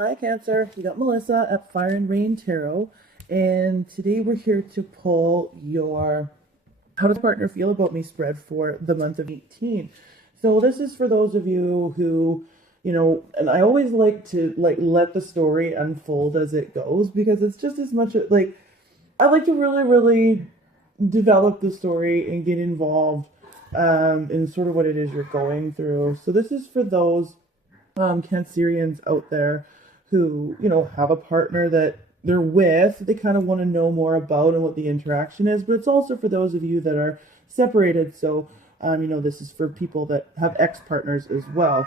Hi Cancer, you got Melissa at Fire and Rain Tarot, and today we're here to pull your How Does a Partner Feel About Me spread for the month of 18. So this is for those of you who, and I always like to let the story unfold as it goes, because it's just as much I like to really develop the story and get involved in sort of what it is you're going through. So this is for those Cancerians out there who, have a partner that they're with, they kind of want to know more about and what the interaction is, but it's also for those of you that are separated. So, this is for people that have ex-partners as well.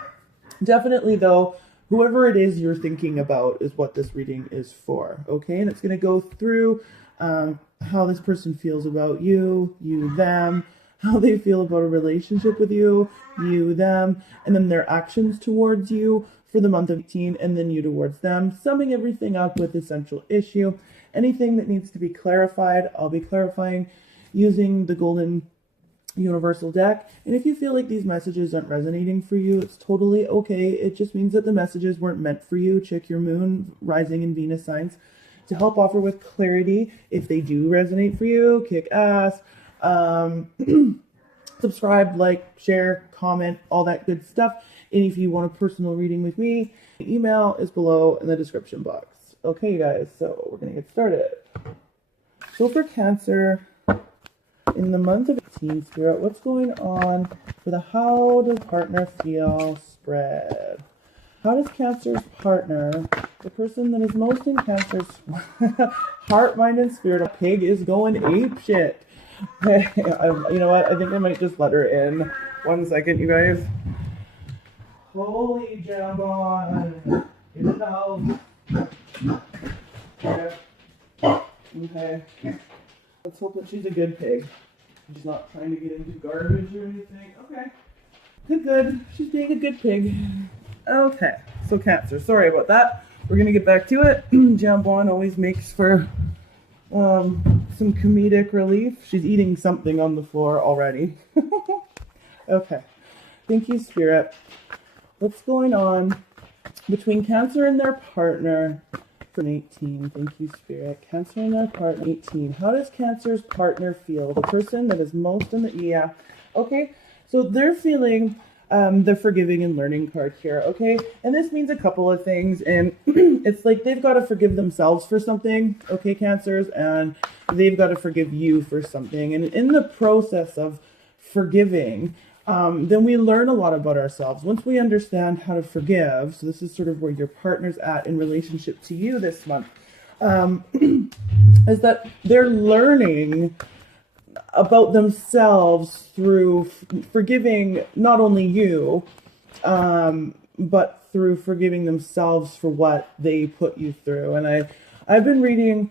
Definitely, though, whoever it is you're thinking about is what this reading is for, okay? And it's going to go through how this person feels about you, them, how they feel about a relationship with you, them, and then their actions towards you for the month of 18, and then you towards them, summing everything up with the central issue. Anything that needs to be clarified, I'll be clarifying using the Golden Universal deck. And if you feel like these messages aren't resonating for you, it's totally okay. It just means that the messages weren't meant for you. Check your moon, rising, and Venus signs to help offer with clarity. If they do resonate for you, kick ass. Subscribe, like, share, comment, all that good stuff. And if you want a personal reading with me, the email is below in the description box. Okay, you guys, so we're going to get started. So for Cancer, in the month of 18, Spirit, what's going on for the How Does Partner Feel spread? How does Cancer's partner, the person that is most in Cancer's heart, mind, and spirit, a pig is going ape shit. You know what? I think I might just let her in. 1 second, you guys. Holy jambon! Get it out. Okay. Let's hope that she's a good pig. She's not trying to get into garbage or anything. Okay. Good. She's being a good pig. Okay. So Cancer, sorry about that. We're gonna get back to it. Jambon always makes for some comedic relief. She's eating something on the floor already. Okay. Thank you, Spirit. What's going on between Cancer and their partner for 18? Thank you, Spirit. Cancer and their partner, 18. How does Cancer's partner feel? The person that is most in the... Yeah. Okay. So they're feeling the forgiving and learning card here, okay? And this means a couple of things, and it's like they've got to forgive themselves for something, okay, Cancers, and they've got to forgive you for something. And in the process of forgiving, then we learn a lot about ourselves. Once we understand how to forgive, so this is sort of where your partner's at in relationship to you this month, is that they're learning about themselves through forgiving not only you, but through forgiving themselves for what they put you through. And I've been reading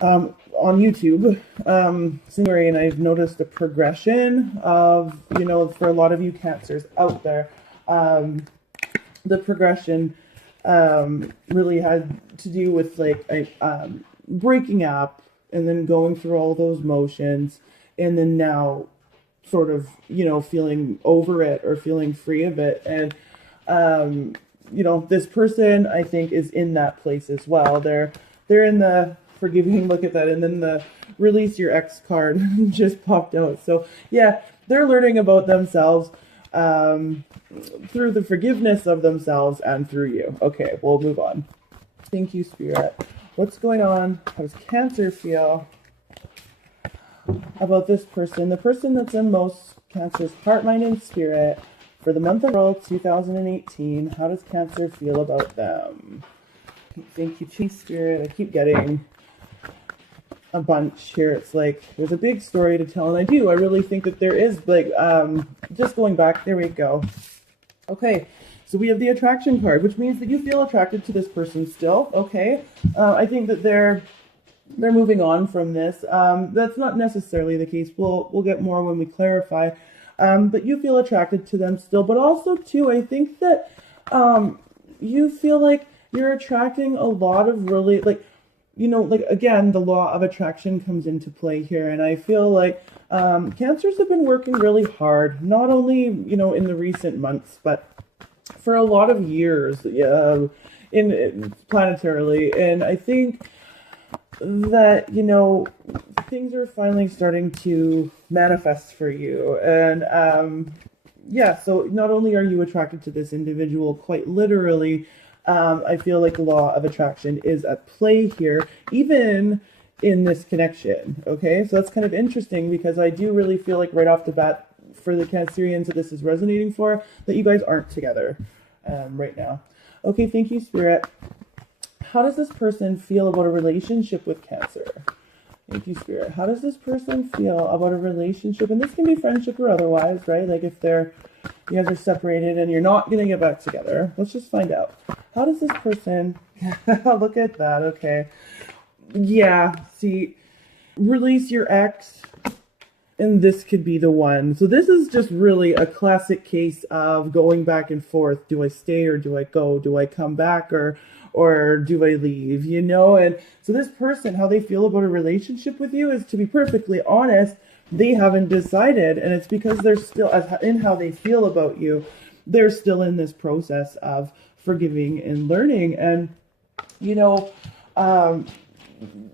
on YouTube, and I've noticed a progression of, for a lot of you Cancers out there, the progression really had to do with breaking up and then going through all those motions, and then now sort of, feeling over it or feeling free of it. And, this person, I think, is in that place as well. They're in the forgiving, look at that, and then the release your ex card just popped out. So yeah, they're learning about themselves through the forgiveness of themselves and through you. Okay, we'll move on. Thank you, Spirit. What's going on? How does Cancer feel about this person? The person that's in most Cancer's heart, mind, and spirit for the month of April 2018. How does Cancer feel about them? Thank you, Chief Spirit. I keep getting a bunch here. It's like there's a big story to tell, and I really think that there is, just going back, there we go. Okay, so we have the attraction card, which means that you feel attracted to this person still. Okay, I think that they're moving on from this. That's not necessarily the case. We'll get more when we clarify. But you feel attracted to them still, but also too, I think that you feel like you're attracting a lot of really again, the law of attraction comes into play here. And I feel like Cancers have been working really hard, not only, in the recent months, but for a lot of years in planetarily. And I think that, you know, things are finally starting to manifest for you. And yeah, so not only are you attracted to this individual quite literally, I feel like the law of attraction is at play here, even in this connection. Okay, so that's kind of interesting because I do really feel like right off the bat for the Cancerians that this is resonating for, that you guys aren't together right now. Okay, thank you, Spirit. How does this person feel about a relationship with Cancer? Thank you, Spirit. How does this person feel about a relationship? And this can be friendship or otherwise, right? Like if you guys are separated and you're not going to get back together. Let's just find out. How does this person, look at that, okay. Yeah, see, release your ex, and this could be the one. So this is just really a classic case of going back and forth. Do I stay or do I go? Do I come back or do I leave? You know, and so this person, how they feel about a relationship with you is, to be perfectly honest, they haven't decided, and it's because they're still, in how they feel about you, they're still in this process of forgiving and learning. And, you know,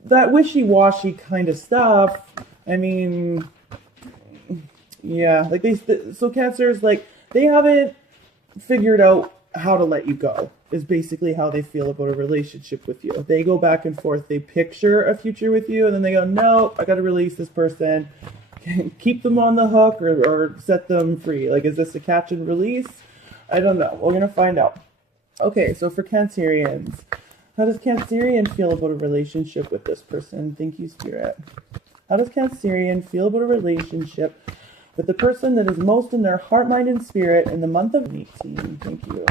that wishy-washy kind of stuff, I mean, yeah, like so Cancers, like, they haven't figured out how to let you go, is basically how they feel about a relationship with you. They go back and forth. They picture a future with you, and then they go, no, I got to release this person, keep them on the hook or set them free. Like, is this a catch and release? I don't know. We're going to find out. Okay, so for Cancerians, how does Cancerian feel about a relationship with this person? Thank you, Spirit. How does Cancerian feel about a relationship with the person that is most in their heart, mind, and spirit in the month of 18? Thank you.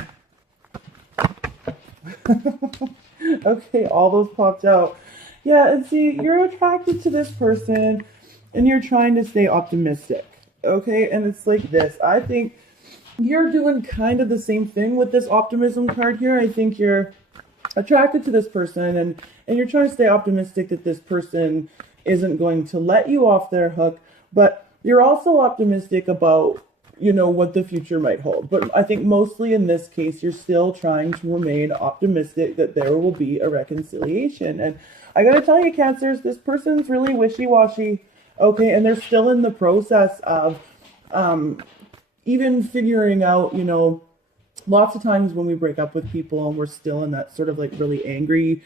Okay, all those popped out. Yeah, and see, you're attracted to this person and you're trying to stay optimistic. Okay, and it's like this. I think you're doing kind of the same thing with this optimism card here. I think you're attracted to this person and you're trying to stay optimistic that this person isn't going to let you off their hook, but you're also optimistic about, you know, what the future might hold. But I think mostly in this case, you're still trying to remain optimistic that there will be a reconciliation. And I gotta tell you, Cancers, this person's really wishy-washy, okay? And they're still in the process of even figuring out, you know, lots of times when we break up with people and we're still in that sort of like really angry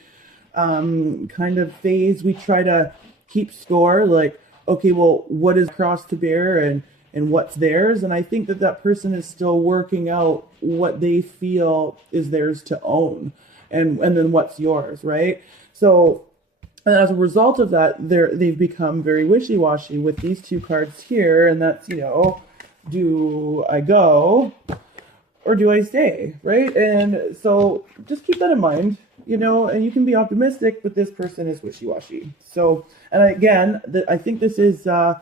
kind of phase, we try to keep score, like, okay, well, what is cross to bear and what's theirs? And I think that person is still working out what they feel is theirs to own and then what's yours, right? So, and as a result of that, they've become very wishy-washy with these two cards here, and that's, you know, do I go or do I stay, right? And so just keep that in mind, you know, and you can be optimistic, but this person is wishy-washy. So, and again, I think this is a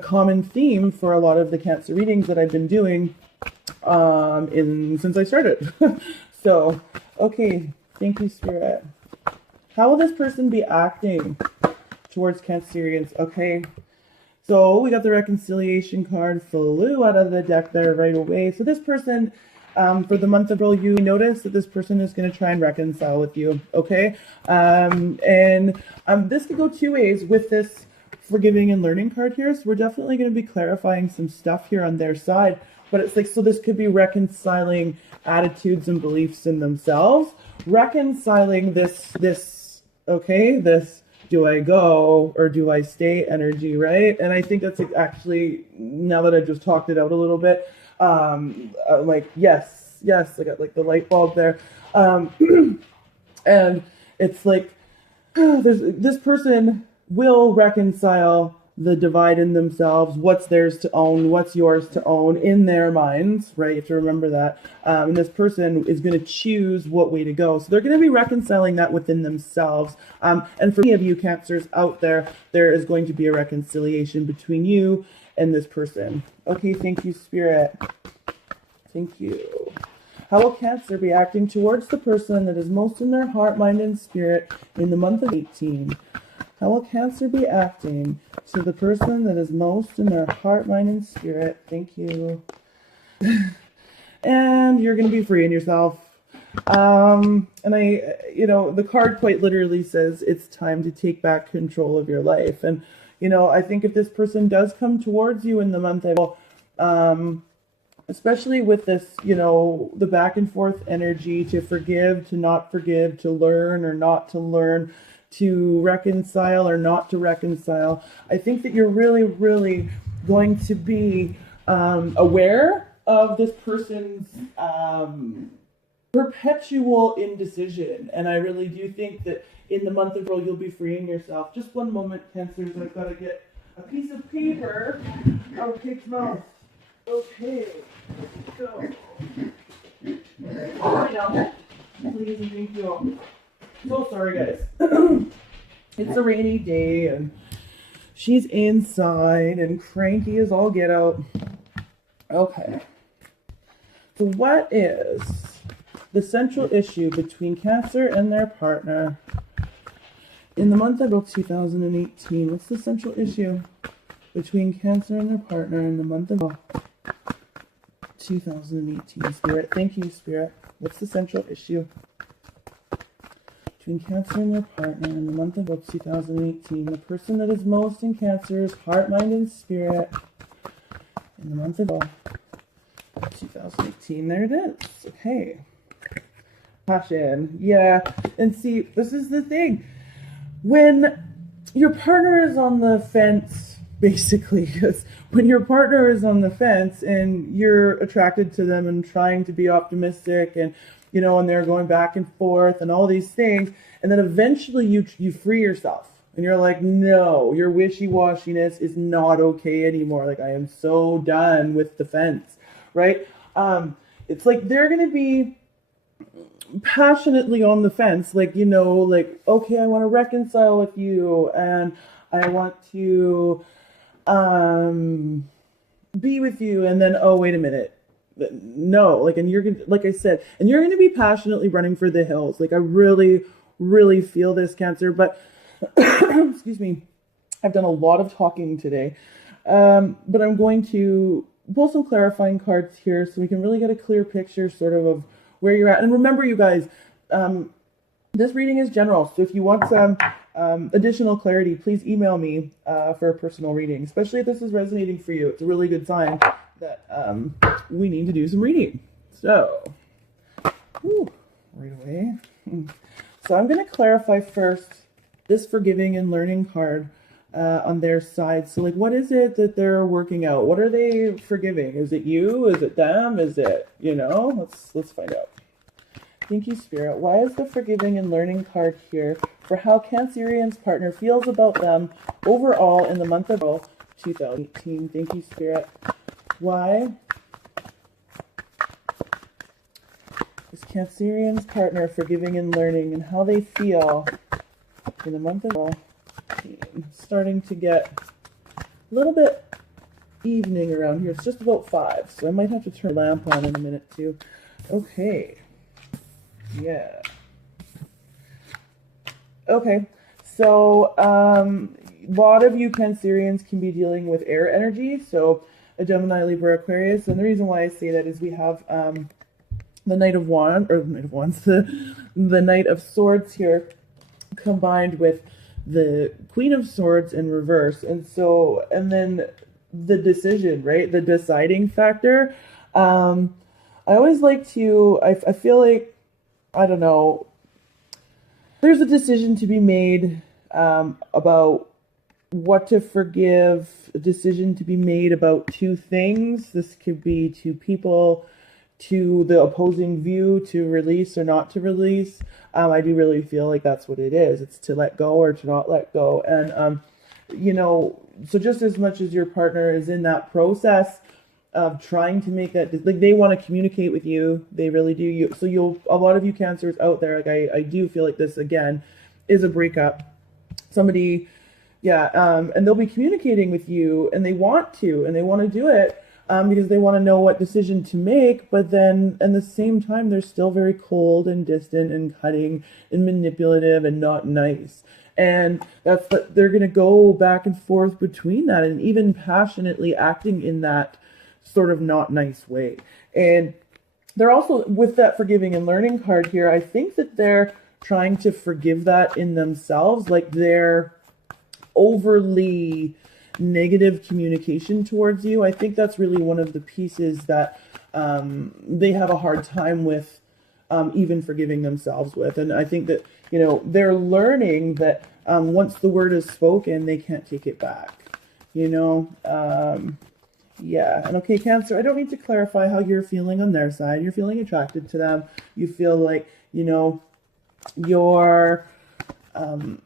common theme for a lot of the Cancer readings that I've been doing since I started. So, okay, thank you, Spirit. How will this person be acting towards Cancerians? Okay, so we got the reconciliation card flew out of the deck there right away. So this person, for the month of April, you notice that this person is going to try and reconcile with you, okay? This could go two ways with this forgiving and learning card here. So we're definitely going to be clarifying some stuff here on their side. But it's like, so this could be reconciling attitudes and beliefs in themselves, reconciling this do I go or do I stay energy, right? And I think that's actually, now that I've just talked it out a little bit, like, yes, I got like the light bulb there. And it's like, this person will reconcile the divide in themselves, what's theirs to own, what's yours to own in their minds, right? You have to remember that. And this person is going to choose what way to go. So they're going to be reconciling that within themselves. And for many of you Cancers out there, there is going to be a reconciliation between you and this person. Okay, thank you, Spirit. Thank you. How will Cancer be acting towards the person that is most in their heart, mind, and spirit in the month of 18? How will Cancer be acting to the person that is most in their heart, mind, and spirit? Thank you. And you're going to be freeing yourself. And the card quite literally says it's time to take back control of your life. And, I think if this person does come towards you in the month of April, especially with this, the back and forth energy to forgive, to not forgive, to learn or not to learn, to reconcile or not to reconcile, I think that you're really, really going to be aware of this person's perpetual indecision. And I really do think that in the month of April, you'll be freeing yourself. Just one moment, Cancers. I've got to get a piece of paper out of Kate's mouth. Okay, let's go. Please and thank you. So sorry, guys. It's a rainy day and she's inside and cranky as all get out. Okay. So what is the central issue between Cancer and their partner in the month of April 2018? What's the central issue between Cancer and their partner in the month of April 2018? Spirit, thank you, Spirit. What's the central issue between Cancer and their partner in the month of April 2018? The person that is most in Cancer's heart, mind, and spirit in the month of April 2018. There it is. Okay. Passion. Yeah. And see, this is the thing. When your partner is on the fence, basically, because when your partner is on the fence and you're attracted to them and trying to be optimistic and, and they're going back and forth and all these things, and then eventually you free yourself and you're like, no, your wishy-washiness is not okay anymore. Like, I am so done with the fence, right? It's like they're going to be passionately on the fence, like, okay, I want to reconcile with you and I want to be with you, and then, oh, wait a minute, no, like, and you're gonna, like I said, and you're going to be passionately running for the hills. Like, I really, really feel this, Cancer, but excuse me, I've done a lot of talking today, but I'm going to pull some clarifying cards here so we can really get a clear picture sort of where you're at. And remember, you guys, this reading is general, so if you want some additional clarity, please email me for a personal reading, especially if this is resonating for you. It's a really good sign that we need to do some reading. So, right away. So I'm going to clarify first this forgiving and learning card on their side. So, like, what is it that they're working out? What are they forgiving? Is it you? Is it them? Is it, let's find out. Thank you, Spirit. Why is the forgiving and learning card here for how Cancerian's partner feels about them overall in the month of April 2018? Thank you, Spirit. Why is Cancerian's partner forgiving and learning and how they feel in the month of April? Starting to get a little bit evening around here. It's just about 5, so I might have to turn the lamp on in a minute too. Okay. Yeah. Okay. So, a lot of you Cancerians can be dealing with air energy, so a Gemini, Libra, Aquarius, and the reason why I say that is we have the Knight of Wands, the Knight of Swords here, combined with the Queen of Swords in reverse, and then the decision, right? The deciding factor. I always like to, I feel like, I don't know, there's a decision to be made about what to forgive, a decision to be made about 2 things. This could be 2 people, to the opposing view, to release or not to release. I do really feel like that's what it is. It's to let go or to not let go. And, so just as much as your partner is in that process of trying to make that, like, they want to communicate with you, they really do. A lot of you Cancers out there, like, I do feel like this, again, is a breakup. Somebody, and they'll be communicating with you, and they want to do it, because they want to know what decision to make, but then at the same time, they're still very cold and distant and cutting and manipulative and not nice. And they're going to go back and forth between that, and even passionately acting in that sort of not nice way. And they're also, with that forgiving and learning card here, I think that they're trying to forgive that in themselves. Like they're overly negative communication towards you. I think that's really one of the pieces that they have a hard time with even forgiving themselves with. And I think that, you know, they're learning that once the word is spoken, they can't take it back, you know. Yeah. And okay, Cancer, I don't need to clarify how you're feeling on their side. You're feeling attracted to them. You feel like, you know, your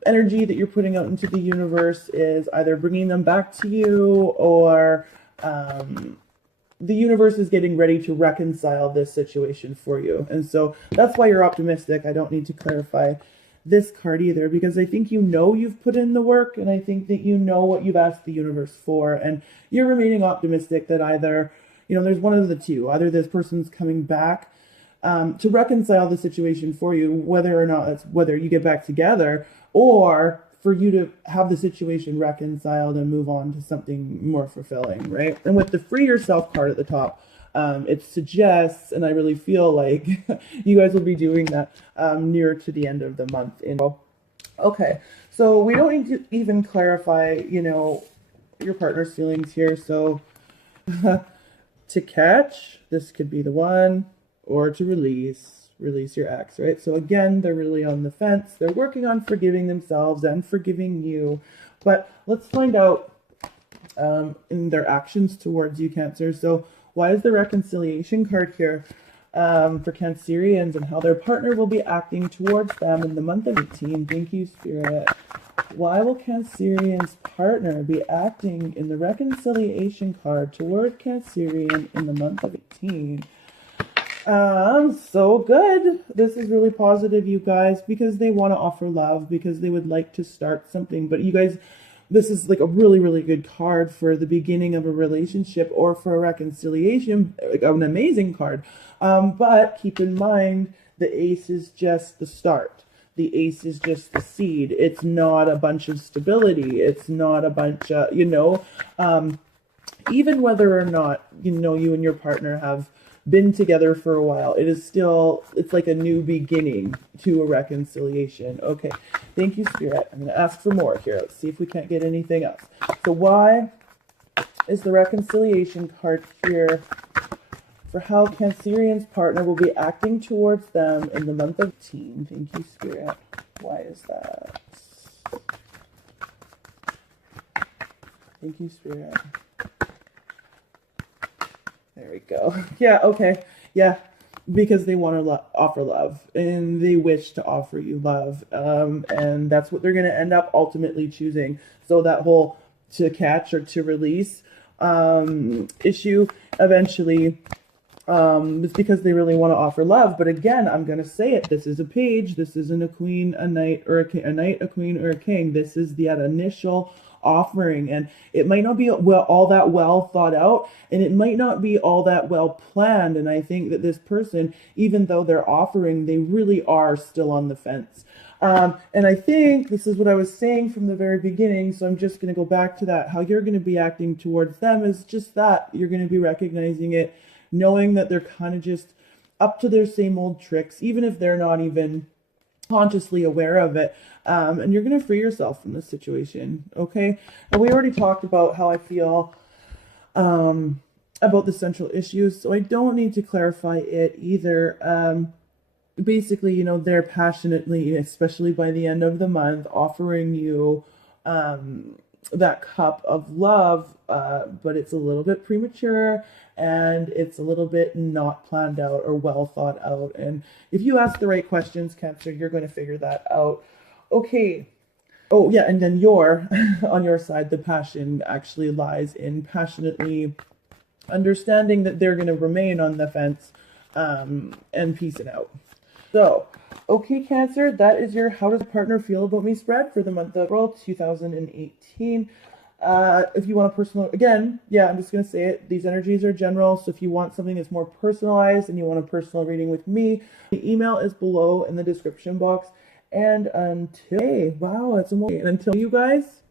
energy that you're putting out into the universe is either bringing them back to you, or the universe is getting ready to reconcile this situation for you. And so that's why you're optimistic. I don't need to clarify this card either, because I think you know you've put in the work, and I think that you know what you've asked the universe for, and you're remaining optimistic that either, you know, there's one of the two. Either this person's coming back to reconcile the situation for you, whether or not it's whether you get back together, or for you to have the situation reconciled and move on to something more fulfilling, right? And with the Free Yourself card at the top, it suggests, and I really feel like you guys will be doing that near to the end of the month. Okay, so we don't need to even clarify, you know, your partner's feelings here. So to catch, this could be the one, or to release your ex, right? So again, they're really on the fence. They're working on forgiving themselves and forgiving you. But let's find out in their actions towards you, Cancer. So why is the reconciliation card here for Cancerians, and how their partner will be acting towards them in the month of 18? Thank you, Spirit. Why will Cancerian's partner be acting in the reconciliation card toward Cancerian in the month of 18? So good. This is really positive, you guys, because they want to offer love, because they would like to start something. But you guys, this is like a really, really good card for the beginning of a relationship or for a reconciliation, like an amazing card. But keep in mind, the ace is just the start. The ace is just the seed. It's not a bunch of stability. It's not a bunch of, you know, even whether or not, you know, you and your partner have been together for a while, it is still, it's like a new beginning to a reconciliation. Okay, thank you, Spirit. I'm going to ask for more here. Let's see if we can't get anything else. So why is the reconciliation card here for how Cancerian's partner will be acting towards them in the month of 18? Thank you, Spirit. Why is that? Thank you, Spirit. There we go. Yeah, okay. Yeah, because they want to offer love, and they wish to offer you love. And that's what they're going to end up ultimately choosing. So that whole to catch or to release issue eventually is because they really want to offer love. But again, I'm going to say it. This is a page. This isn't a queen, a knight, or a knight, a queen, or a king. This is that initial offering, and it might not be all that well thought out, and it might not be all that well planned. And I think that this person, even though they're offering, they really are still on the fence. And I think this is what I was saying from the very beginning, so I'm just going to go back to that. How you're going to be acting towards them is just that. You're going to be recognizing it, knowing that they're kind of just up to their same old tricks, even if they're not even consciously aware of it. And you're going to free yourself from this situation, okay? And we already talked about how I feel about the central issues, so I don't need to clarify it either. Basically, you know, they're passionately, especially by the end of the month, offering you that cup of love, but it's a little bit premature, and it's a little bit not planned out or well thought out. And if you ask the right questions, Cancer, you're going to figure that out. Okay. Oh, yeah, and then on your side, the passion actually lies in passionately understanding that they're going to remain on the fence and peace it out. So, okay, Cancer, that is your How Does a Partner Feel About Me spread for the month of April 2018. If you want a personal, again, yeah, I'm just going to say it. These energies are general, so if you want something that's more personalized and you want a personal reading with me, the email is below in the description box. And until, hey, wow, it's almost, and until you guys,